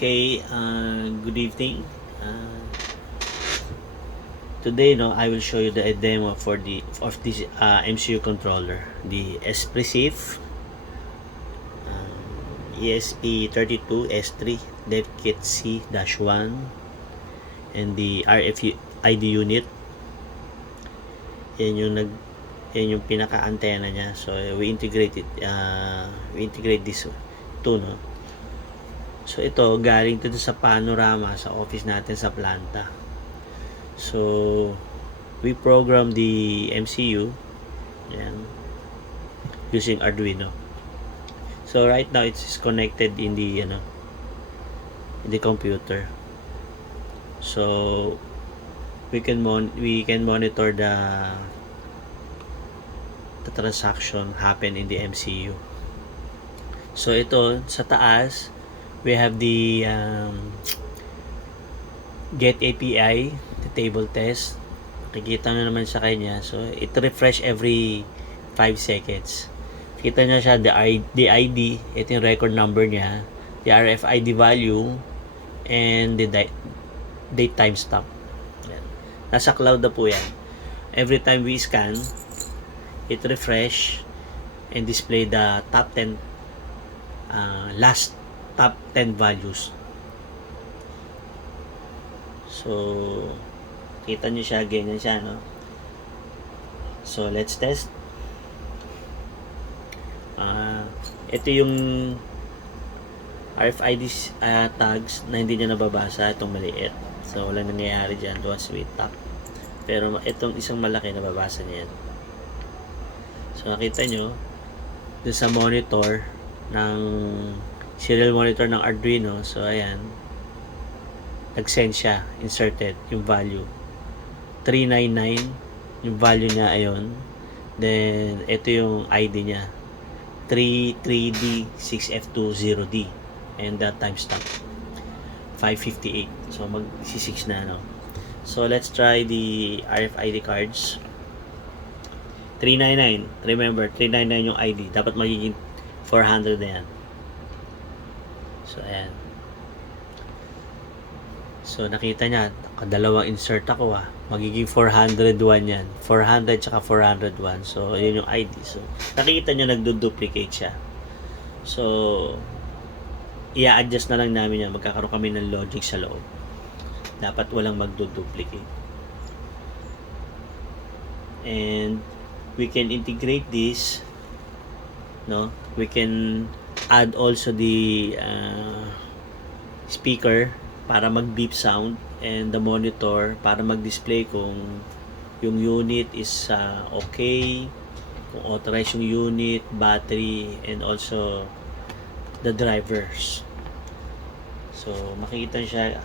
Okay, good evening. Today, I will show you the demo of this MCU controller, the Espressif ESP32S3 Dev Kit C-1 and the RFID unit. Yan yung pinaka-antena niya. So we integrate this two, no. So ito galing to sa panorama sa office natin sa planta. So we program the MCU yan, using Arduino. So right now it's connected in the computer. So we can monitor the transaction happen in the MCU. So ito sa taas we have the get API, the table test. Nakikita nyo naman sa kanya. So it refresh every 5 seconds. Kita nyo siya, the ID, ito yung record number niya, the RFID value, and the date timestamp. Nasa cloud na po yan. Every time we scan, it refresh and display the top 10 last top 10 values. So kita nyo siya, ganyan siya, no? So let's test. Ito yung RFID tags na hindi niya nababasa, itong maliit. So wala nangyayari dyan once we tap. Pero itong isang malaki nababasa niya yan. So nakita nyo dun sa monitor ng serial monitor ng Arduino. So ayan, nag-send siya, inserted yung value 399 yung value niya, ayon. Then ito yung ID niya 33D6F20D and that timestamp 558. So mag-6 na, no? So let's try the RFID cards. 399, remember 399 yung ID, dapat magiging 400 na yan. So ayan. So nakita niya, dalawang insert ako, magiging 401 yan. 400 tsaka 401. So yun yung ID. So nakikita niyo nagdo-duplicate siya. So i-adjust na lang namin yan. Magkakaroon kami ng logic sa loob. Dapat walang magdo-duplicate. And we can integrate this, no? We can add also the speaker para mag-beep sound and the monitor para mag-display kung yung unit is okay, kung authorized yung unit, battery, and also the drivers. So makikita siya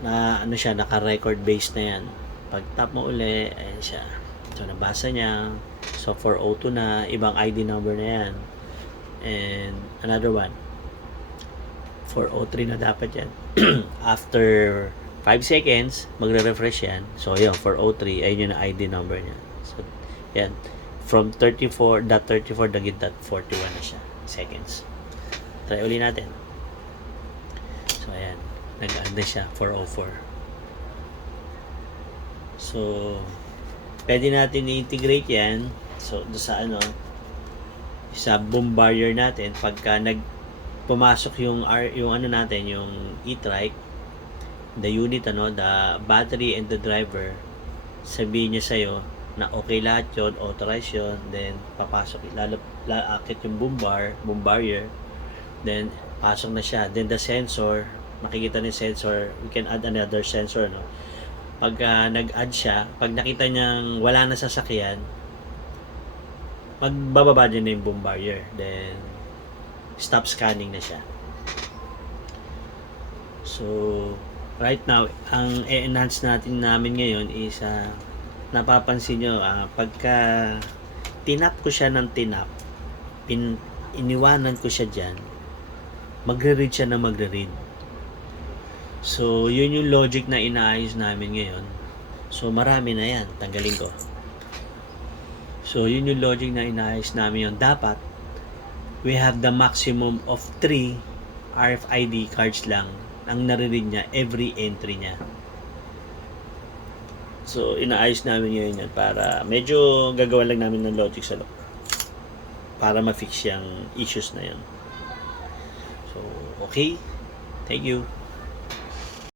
na naka-record base na yan. Pag tap mo uli, ayan siya. So nabasa niya. So 402 na, ibang ID number na yan. And another one 403 na dapat yan. After 5 seconds magre-refresh yan. So yun, 403, ayun yung ID number niya. So yan, from 34.34 naging 41 na siya seconds. Try uli natin. So ayan, nag-add na siya 404. So pwede natin i-integrate yan. So sa sa boom barrier natin, pagka pumasok yung natin, yung e-trike, the unit, the battery and the driver, sabihin niya sa'yo na okay lahat yun, authorized yun, then papasok, akit yung boom barrier, then pasok na siya. Then the sensor, makikita ni sensor, we can add another sensor, no? Pag nag-add siya, pag nakita niyang wala na sasakyan, magbababa din na yung boom barrier, then stop scanning na siya. So right now, ang enhance namin ngayon is napapansin nyo, pagka tinap ko siya ng tinap, iniwanan ko siya dyan, magre-read siya na magre-read. So yun yung logic na inaayos namin ngayon. So marami na yan, tanggalin ko. So yun yung logic na inaayos namin yun. Dapat we have the maximum of 3 RFID cards lang ang nare-read niya every entry niya. So, inaayos namin ngayon yan para medyo gagawa lang namin ng logic sa loob para ma-fix yung issues na yan. So, okay. Thank you.